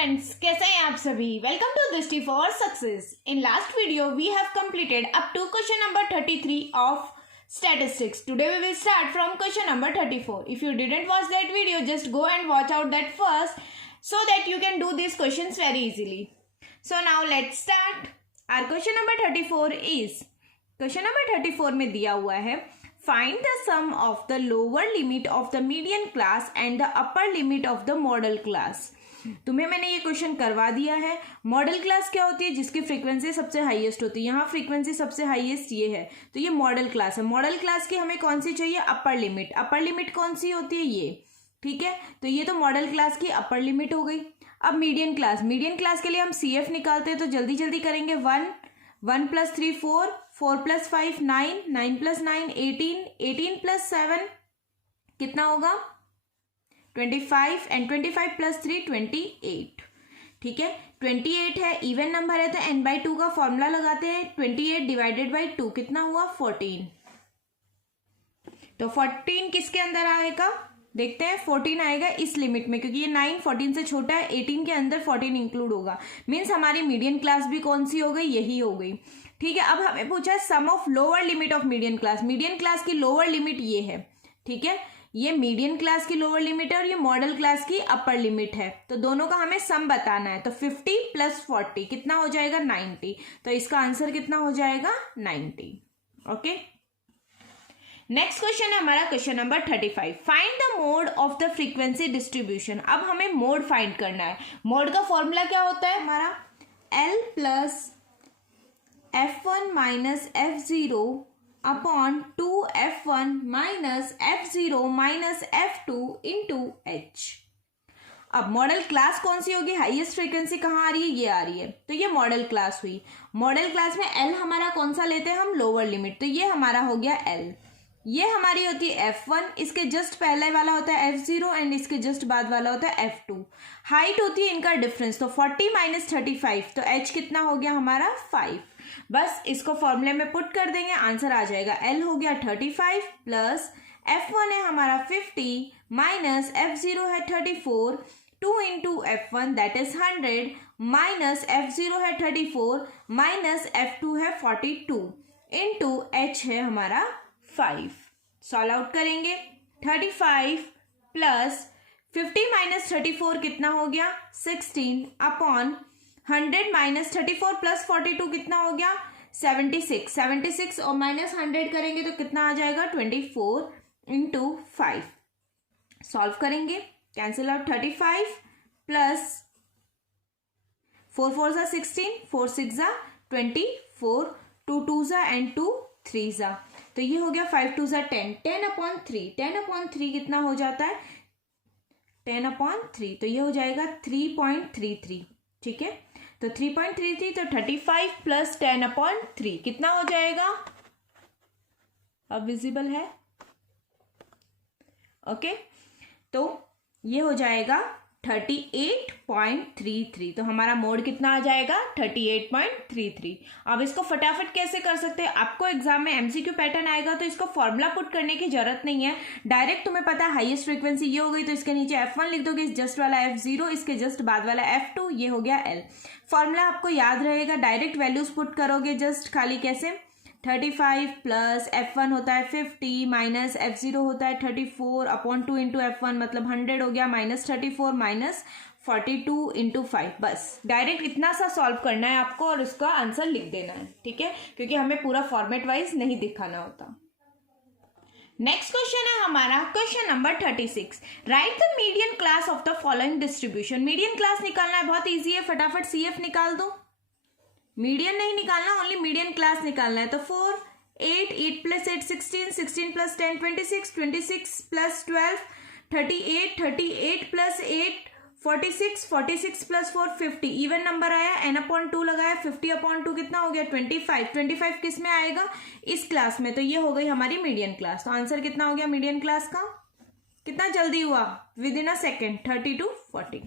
Friends, कैसे हैं आप सभी। Welcome to Drishti for success. In last video we have completed up to question number 33 of statistics. Today we will start from question number 34. If you didn't watch that video, just go and watch out that first so that you can do these questions very easily. So now let's start. Our question number 34 is, question number 34 में दिया हुआ है, find the sum of the lower limit of the median class and the upper limit of the model class. तुम्हें मैंने ये question करवा दिया है। मॉडल क्लास क्या होती है? जिसकी फ्रीक्वेंसी सबसे हाईएस्ट होती है। यहाँ फ्रीक्वेंसी सबसे हाईएस्ट ये है, तो ये मॉडल क्लास है। मॉडल क्लास की हमें कौन सी चाहिए? Upper limit. अपर लिमिट कौन सी होती है? ये, ठीक है। तो ये तो मॉडल क्लास की अपर लिमिट हो गई। अब मीडियन क्लास, मीडियन क्लास के लिए हम CF निकालते हैं, तो जल्दी जल्दी करेंगे। 1 + 3 4, 4 + 5 9, 9 + 9 18, 18 + 7 कितना होगा? 25 एंड 25 + 3 28, ठीक है। 28 है, इवन नंबर है, तो n/2 का फॉर्मूला लगाते हैं। 28 / 2 कितना हुआ? 14। तो 14 किसके अंदर आएगा? देखते हैं। 14 आएगा इस लिमिट में, क्योंकि ये 9 14 से छोटा है। 18 के अंदर 14 इंक्लूड होगा। मीन्स हमारी मीडियन क्लास भी कौन सी हो गई? यही हो गई, ठीक है। अब हमें पूछा है sum of lower limit of median class. Median class की लोअर लिमिट ये है, ठीक है। ये मीडियन क्लास की लोअर लिमिट है और ये मॉडल क्लास की अपर लिमिट है। तो दोनों का हमें सम बताना है। तो 50 + 40 कितना हो जाएगा? 90। तो इसका आंसर कितना हो जाएगा? 90। ओके, नेक्स्ट क्वेश्चन है हमारा question number 35। Find the mode of the frequency distribution. अब हमें मोड फाइंड करना है। मोड का फॉर्मूला क्या होता है हमारा? L + F1 - F0 upon 2F1 - F0 - F2 into H। अब मॉडल क्लास कौन सी होगी? हाईएस्ट फ्रीक्वेंसी कहाँ आ रही है? ये आ रही है, तो ये मॉडल क्लास हुई। मॉडल क्लास में L हमारा कौन सा लेते हैं हम? Lower limit. तो ये हमारा हो गया L। ये हमारी होती है F1, इसके जस्ट पहले वाला होता है F0 एंड इसके जस्ट बाद वाला होता है F2। हाइट होती है इनका डिफरेंस, तो 40 - 35, तो H कितना हो गया हमारा? 5। बस इसको फॉर्मूले में पुट कर देंगे, आंसर आ जाएगा। L हो गया 35 प्लस F1 है हमारा 50 माइनस F0 है 34, 2 into F1 that is 100 minus F0 है 34 माइनस F2 है 42 इंटू H है हमारा 5। सॉल्व आउट करेंगे। 35 प्लस 50 माइनस 34 कितना हो गया? 16 अपॉन 100 माइनस 34 प्लस 42 कितना हो गया? 76। 76 और माइनस 100 करेंगे तो कितना आ जाएगा? 24 इंटू 5। सॉल्व करेंगे, कैंसिल आउट। 35 प्लस 4 4 ज़ा 16, 4 6 ज़ा 24, 2 2 ज़ा एंड 2 3 ज़ा, तो ये हो गया 5 2 ज़ा 10, 10/3। 10/3 कितना हो जाता है? 10/3, तो ये हो जाएगा 3.33, ठीक है। तो 3.33, तो 35 प्लस 10/3 कितना हो जाएगा? अब विजिबल है? ओके, तो ये हो जाएगा 38.33। तो हमारा मोड कितना आ जाएगा? 38.33। अब इसको फटाफट कैसे कर सकते हैं? आपको एग्जाम में MCQ पैटर्न आएगा, तो इसको फॉर्मूला पुट करने की जरूरत नहीं है। डायरेक्ट तुम्हें पता है हाईएस्ट फ्रीक्वेंसी ये हो गई, तो इसके नीचे F1 लिख दोगे, इस जस्ट वाला F0, इसके जस्ट बाद वाला F2, ये हो गया L। फॉर्मूला आपको याद रहेगा, डायरेक्ट वैल्यूज पुट करोगे जस्ट खाली। कैसे? 35 प्लस F1 होता है 50 माइनस F0 होता है 34 अपॉन 2 इंटू F1 मतलब 100 हो गया, माइनस 34 माइनस 42 इंटू 5। बस डायरेक्ट इतना सा सॉल्व करना है आपको और उसका आंसर लिख देना है, ठीक है, क्योंकि हमें पूरा फॉर्मेट वाइज नहीं दिखाना होता। नेक्स्ट क्वेश्चन है हमारा question number 36। Right the median class of the following distribution. Median class निकालना है, बहुत ईजी है, फटाफट CF निकाल दो। मीडियन नहीं निकालना, ओनली मीडियन क्लास निकालना है। तो 4 8 8 + 8 16, 16 + 10 26, 26 + 12 38, 38 + 8 46, 46 + 4 50। इवन नंबर आया, n/2 लगाया, 50/2 कितना हो गया? 25। 25 किस में आएगा? इस क्लास में। तो ये हो गई हमारी मीडियन क्लास। तो आंसर कितना हो गया मीडियन क्लास का? कितना जल्दी हुआ? Within a second, 30 to 40।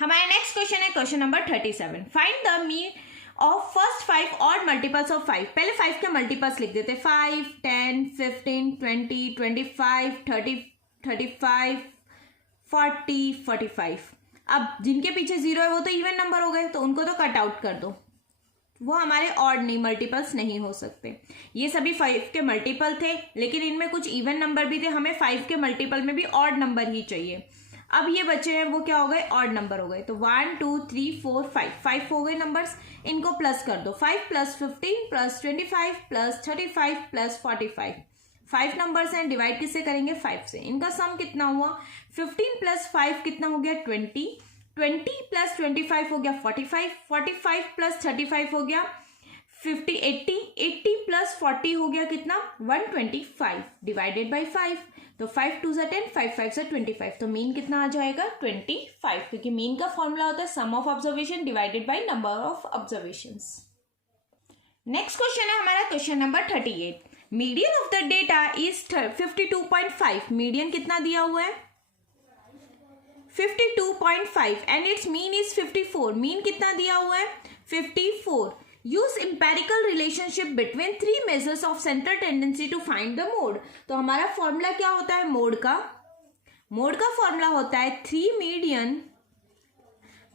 हमारा नेक्स्ट क्वेश्चन है question number 37। Find the mean of first 5 odd multiples of 5। पहले 5 के मल्टीपल्स लिख देते। 5 10 15 20 25 30 35 40 45। अब जिनके पीछे 0 है वो तो इवन नंबर हो गए, तो उनको तो कट आउट कर दो, वो हमारे ऑड नहीं, मल्टीपल्स नहीं हो सकते। ये सभी 5 के मल्टीपल थे, लेकिन इनमें कुछ इवन नंबर भी थे, हमें 5 के मल्टीपल में भी ऑड नंबर ही चाहिए। अब ये बचे हैं वो क्या हो गए, ऑड नंबर हो गए। तो 1 2 3 4 5 हो गए नंबर्स, इनको प्लस कर दो। 5 + 15 + 25 + 35 + 45, 5 नंबर्स हैं, डिवाइड किससे करेंगे, 5 से। इनका सम कितना हुआ, 15 + 5 कितना हो गया, 20, 20 + 25 हो गया 45, 45 + 35 हो गया 50, 80, 80 + 40 हो गया कितना, 125, डिवाइडेड बाई 5। तो 5 2 = 10, 5 5 = 25, तो मीन कितना आ जाएगा, 25, क्योंकि मीन का फॉर्मूला होता है sum of observation divided by number of observations. Next question है हमारा question number 38। Median of the data is 52.5, median कितना दिया हुआ है, 52.5 and it's mean is 54, mean कितना दिया हुआ है, 54। Use empirical relationship between 3 measures of central tendency to find the mode. तो हमारा फॉर्मूला क्या होता है, मोड का फॉर्मूला होता है 3 मीडियन -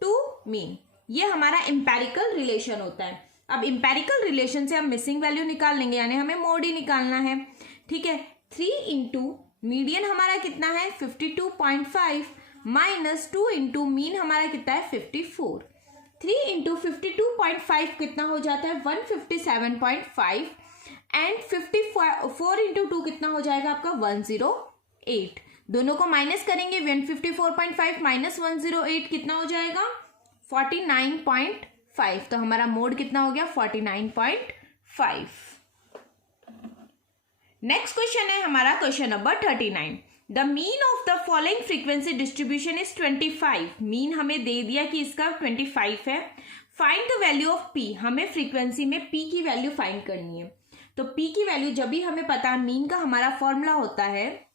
2 मीन। ये हमारा इंपेरिकल रिलेशन होता है। अब इंपेरिकल रिलेशन से हम मिसिंग वैल्यू निकाल लेंगे, यानी हमें मोड ही निकालना है, ठीक है। 3 इंटू मीडियन हमारा कितना है, 52.5 - 2 इंटू मीन हमारा कितना है, 54। 3 इंटू 52.5 कितना हो जाता है, 157.5 एंड 54 इंटू 2 कितना हो जाएगा आपका, 108। दोनों को माइनस करेंगे, 154.5 - 108 कितना हो जाएगा, 49.5। तो हमारा मोड कितना हो गया, 49.5। नेक्स्ट क्वेश्चन है हमारा question number 39। The mean of the following frequency distribution is 25। Mean हमें दे दिया कि इसका 25 है। Find the value of P, हमें फ्रीक्वेंसी में पी की वैल्यू फाइंड करनी है। तो पी की वैल्यू जब भी हमें पता है, मीन का हमारा फॉर्मूला होता है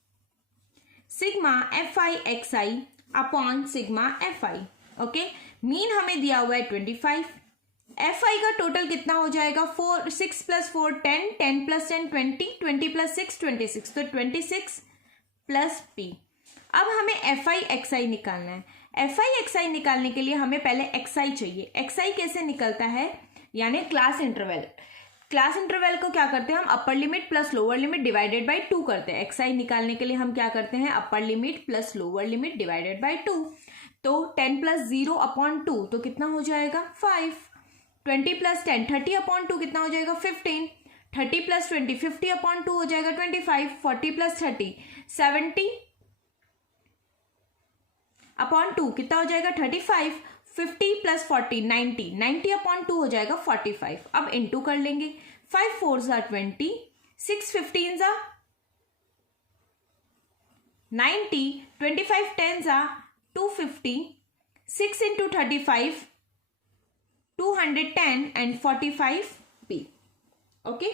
sigma FI/XI upon sigma FI। Okay, mean हमें दिया हुआ है 25, FI का टोटल कितना हो जाएगा, 6 + 4 10, 10 + 10 20, 20 + 6 26, तो 26 प्लस P। अब हमें FI/XI निकालना है। FI/XI निकालने के लिए हमें पहले XI चाहिए। XI कैसे निकलता है, यानी क्लास इंटरवल। क्लास इंटरवल को क्या करते हैं हम, upper limit plus lower limit divided by 2 करते हैं। XI निकालने के लिए हम क्या करते हैं, upper limit plus lower limit divided by 2। तो 10 + 0/2 तो कितना हो जाएगा, 5। 20 + 10 30/2 कितना हो जाएगा, 15। 30 + 20 50/2 हो जाएगा 25। 40 + 30 70/2 कितना हो जाएगा, 35। 50 + 40 90, 90/2 हो जाएगा 45। अब इनटू कर लेंगे, 5 4 = 20, 6 15 = 90, 25 10 = 250, 6 × 35 210 एंड 45 P। ओके,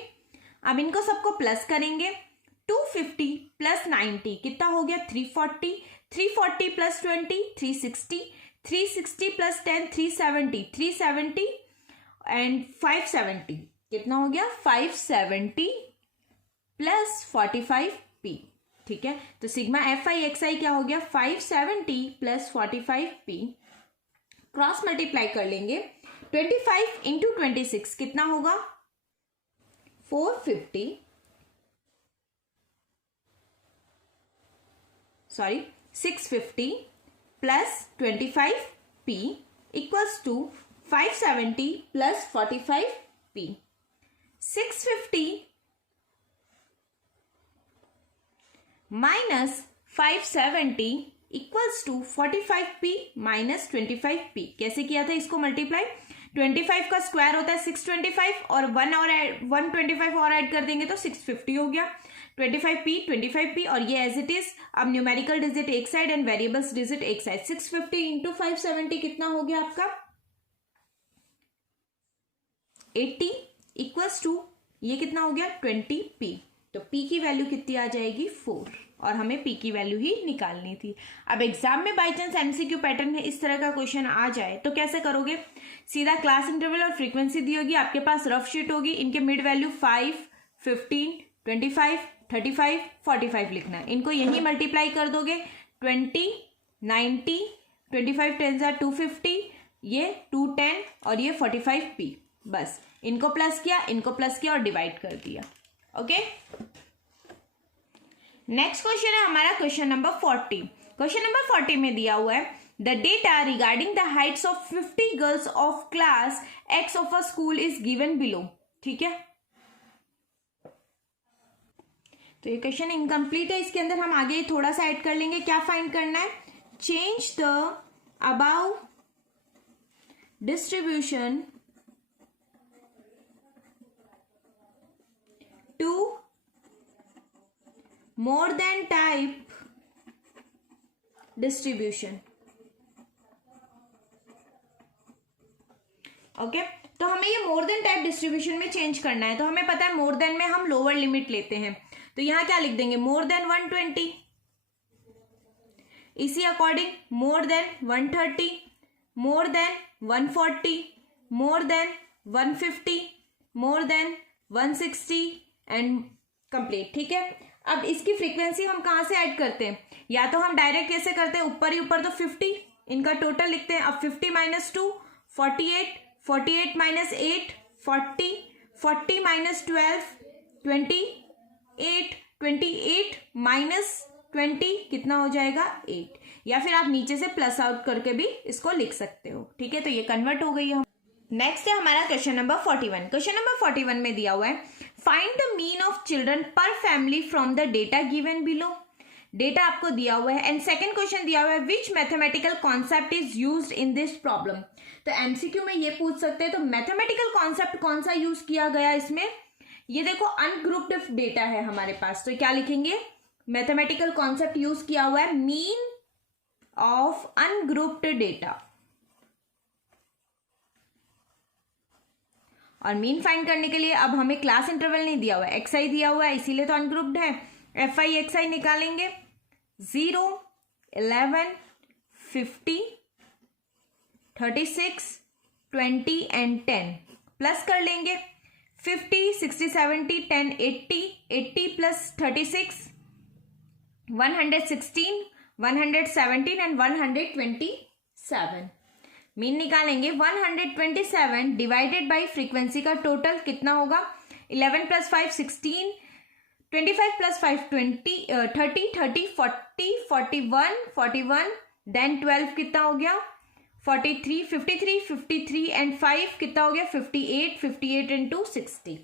अब इनको सबको प्लस करेंगे। 250 + 90 कितना हो गया, 340, 340 + 20 360, 360 + 10 370, 370 एंड 570 कितना हो गया, 570 + 45 P। ठीक है, तो सिग्मा FI/XI क्या हो गया, 570 + 45 P। क्रॉस मल्टीप्लाई कर लेंगे, 25 × 26 कितना होगा, 450, sorry 650 + 25 P equals to 570 + 45 P। 650 - 570 equals to 45P - 25P। कैसे किया था इसको मल्टीप्लाई, 25 का स्क्वायर होता है 625 और 125 और ऐड कर देंगे तो 650 हो गया। 25P 25P और ये एज इट इज। अब न्यूमेरिकल डिजिट एक साइड एंड वेरिएबल्स डिजिट एक साइड। 650 × 570 कितना हो गया आपका, 80 इक्वल्स टू ये कितना हो गया, 20P। तो P की वैल्यू कितनी आ जाएगी, 4, और हमें P की वैल्यू ही निकालनी थी। अब एग्जाम में बाई चांस MCQ पैटर्न में इस तरह का क्वेश्चन आ जाए तो कैसे करोगे, सीधा क्लास इंटरवल और फ्रीक्वेंसी दी होगी, आपके पास रफ शीट होगी, इनके मिड वैल्यू 5 15 25 35 45 लिखना है। इनको यही मल्टीप्लाई कर दोगे, 20 90, 25 10 are 250, ये 210 और ये 45p। बस इनको प्लस किया और डिवाइड कर दिया। ओके, नेक्स्ट क्वेश्चन है हमारा क्वेश्चन नंबर 40। क्वेश्चन नंबर 40 में दिया हुआ है the data regarding the Heights of 50 girls of class x of a school is given below. ठीक है, तो ये क्वेश्चन इनकम्प्लीट है, इसके अंदर हम आगे थोड़ा सा ऐड कर लेंगे। क्या फाइंड करना है? Change the above distribution to more than type distribution. Okay, तो हमें ये मोर देन टाइप डिस्ट्रीब्यूशन में चेंज करना है। तो हमें पता है मोर देन में हम लोअर लिमिट लेते हैं, तो यहां क्या लिख देंगे? मोर देन 120, इसी according more than 130, more than 140, more than 150, more than 160 and complete. ठीक है, अब इसकी फ्रीक्वेंसी हम कहां से ऐड करते हैं? या तो हम डायरेक्ट कैसे करते हैं, ऊपर ही ऊपर तो 50 इनका टोटल लिखते हैं। अब 50 माइनस 2 48, 48 माइनस 8 40, 40 माइनस 12 28, 28 माइनस 20 कितना हो जाएगा? 8। या फिर आप नीचे से प्लस आउट करके भी इसको लिख सकते हो। ठीक है, तो ये कन्वर्ट हो गई है। नेक्स्ट है हमारा क्वेश्चन नंबर 41। क्वेश्चन नंबर 41 में दिया हुआ है find the mean of children per family from the data given below. Data आपको दिया हुआ है एंड सेकंड क्वेश्चन दिया हुआ है which mathematical concept is used in this problem. तो एमसीक्यू में ये पूछ सकते हैं, तो मैथमेटिकल कॉन्सेप्ट कौन सा यूज किया गया इसमें? ये देखो अनग्रुप्ड डेटा है हमारे पास, तो क्या लिखेंगे? मैथमेटिकल कॉन्सेप्ट यूज किया हुआ है मीन ऑफ अनग्रुप्ड डेटा। और मीन फाइंड करने के लिए अब हमें क्लास इंटरवल नहीं दिया हुआ है, एक्स आई दिया हुआ है, इसीलिए तो अनग्रुप्ड है। एफ आई एक्स आई निकालेंगे 0 11 50 36 20 एंड 10 प्लस कर लेंगे 50 60 70 10 80 80 प्लस 36 116 117 एंड 127। मीन निकालेंगे 127 डिवाइडेड बाई फ्रीक्वेंसी का टोटल कितना होगा? 11 प्लस 5 16, 25 प्लस 5 20 30 30 40 41 41 देन 12 कितना हो गया? 43 53 53 एंड 5 कितना हो गया? 58 58 इंटू 60।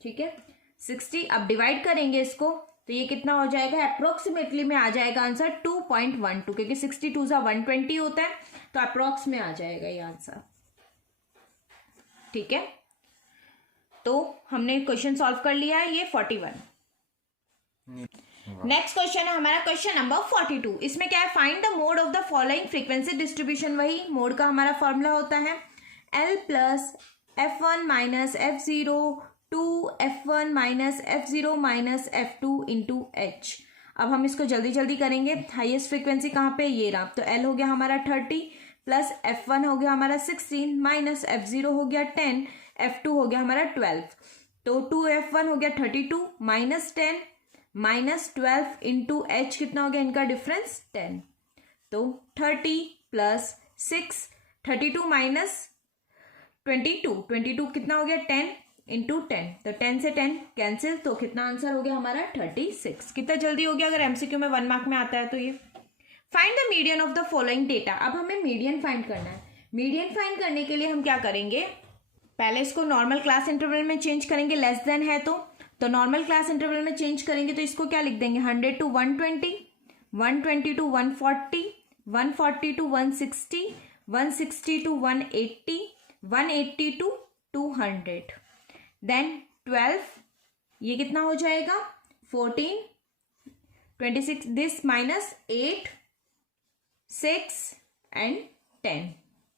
ठीक है, 60। अब डिवाइड करेंगे इसको, तो ये कितना हो जाएगा? अप्रोक्सीमेटली में आ जाएगा आंसर 2.12, क्योंकि 62 सा 120 होता है, तो अप्रोक्स में आ जाएगा ये आंसर। ठीक है, तो हमने क्वेश्चन सॉल्व कर लिया है, ये 41। नेक्स्ट क्वेश्चन है हमारा क्वेश्चन नंबर 42। इसमें क्या है? Find the mode of the following frequency distribution. वही मोड का हमारा फॉर्मूला होता है L plus F1 minus F0 two F1 minus F0 minus F2 into H। अब हम इसको जल्दी जल्दी करेंगे। हाईएस्ट फ्रीक्वेंसी कहाँ पे? ये रहा। तो L हो गया हमारा 30 प्लस F1 हो गया हमारा 16 माइनस F0 हो गया 10, F2 हो गया हमारा 12। तो 2F1 हो गया 32 माइनस 10 माइनस 12 इंटू H कितना हो गया इनका डिफरेंस? 10। तो 30 प्लस 6 32 माइनस 22 कितना हो गया? 10 इंटू 10। तो 10 से 10 कैंसिल, तो कितना आंसर हो गया हमारा? 36। कितना जल्दी हो गया अगर एमसीक्यू में 1 मार्क में आता है तो ये। Find the median of the following data. अब हमें मीडियन फाइंड करना है। मीडियन फाइंड करने के लिए हम क्या करेंगे? पहले इसको नॉर्मल क्लास इंटरवल में चेंज करेंगे, लेस देन है तो नॉर्मल क्लास इंटरवल में चेंज करेंगे, तो इसको क्या लिख देंगे? 100 to 120, 120 to 140, 140 to 160, 160 to 180, 180 to 200। Then 12, ये कितना हो जाएगा? 14 26 दिस माइनस 8 6 एंड 10।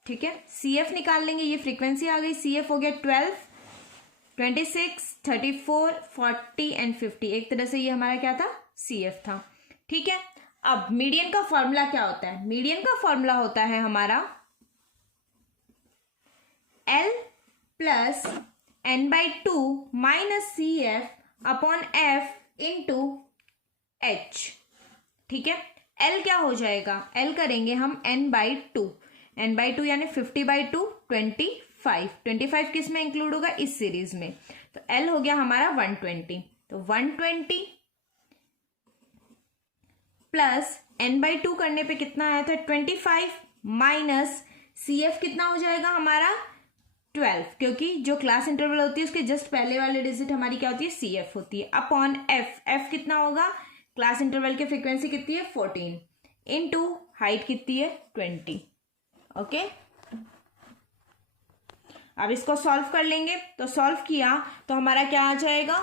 ठीक है, CF निकाल लेंगे। ये फ्रीक्वेंसी आ गई, CF हो गया 12 26 34 40 एंड 50। एक तरह से ये हमारा क्या था? CF था। ठीक है, अब मीडियन का फॉर्मूला क्या होता है? मीडियन का फॉर्मूला होता है हमारा L plus n/2 minus CF upon F into H। ठीक है, एल क्या हो जाएगा, एल करेंगे हम n/2, n/2 यानी 50/2 25, 25 किस में इंक्लूड होगा, इस सीरीज में, तो एल हो गया हमारा 120, तो 120 प्लस n/2 करने पे कितना आया था 25 माइनस CF कितना हो जाएगा हमारा 12, क्योंकि जो क्लास इंटरवल होती है उसके जस्ट पहले वाले डिजिट हमारी क्या होती है CF होती है, अपॉन F कितना होगा, क्लास इंटरवल की फ्रीक्वेंसी कितनी है 14 इनटू हाइट कितनी है 20। ओके, अब इसको सॉल्व कर लेंगे, तो सॉल्व किया तो हमारा क्या आ जाएगा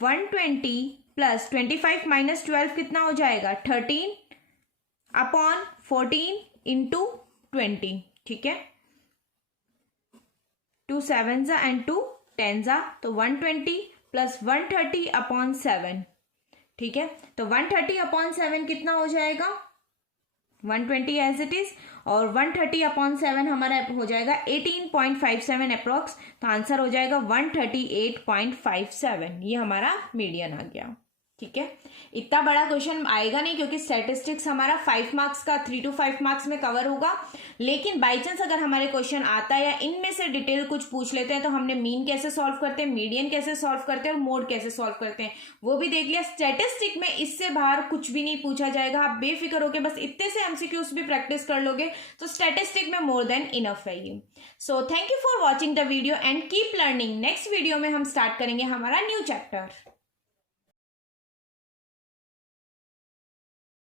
120 प्लस 25 माइनस 12 कितना हो जाएगा 13 अपॉन 14 इंटू 20, ठीक है, 2 7 एंड 2 10, तो 120 प्लस 130 अपॉन 7, ठीक है, तो 130 अपॉन 7 कितना हो जाएगा 120 एज इट इज, और 130 अपॉन 7 हमारा हो जाएगा 18.57 अप्रोक्स, तो आंसर हो जाएगा 138.57, ये हमारा मीडियन आ गया। ठीक है, इतना बड़ा क्वेश्चन आएगा नहीं क्योंकि स्टैटिस्टिक्स हमारा 5 मार्क्स का 3 to 5 मार्क्स में कवर होगा, लेकिन बाई चांस अगर हमारे क्वेश्चन आता है या इनमें से डिटेल कुछ पूछ लेते हैं तो हमने मीन कैसे सॉल्व करते हैं, मीडियन कैसे सॉल्व करते हैं और मोड कैसे सॉल्व करते हैं वो भी देख लिया। स्टैटिस्टिक में इससे बाहर कुछ भी नहीं पूछा जाएगा, आप बेफिक्र होकर बस इतने से एमसीक्यूज भी प्रैक्टिस कर लोगे तो स्टैटिस्टिक में मोर देन इनफ है ये। So thank you for watching the video and keep learning. Next video में हम स्टार्ट करेंगे हमारा न्यू चैप्टर।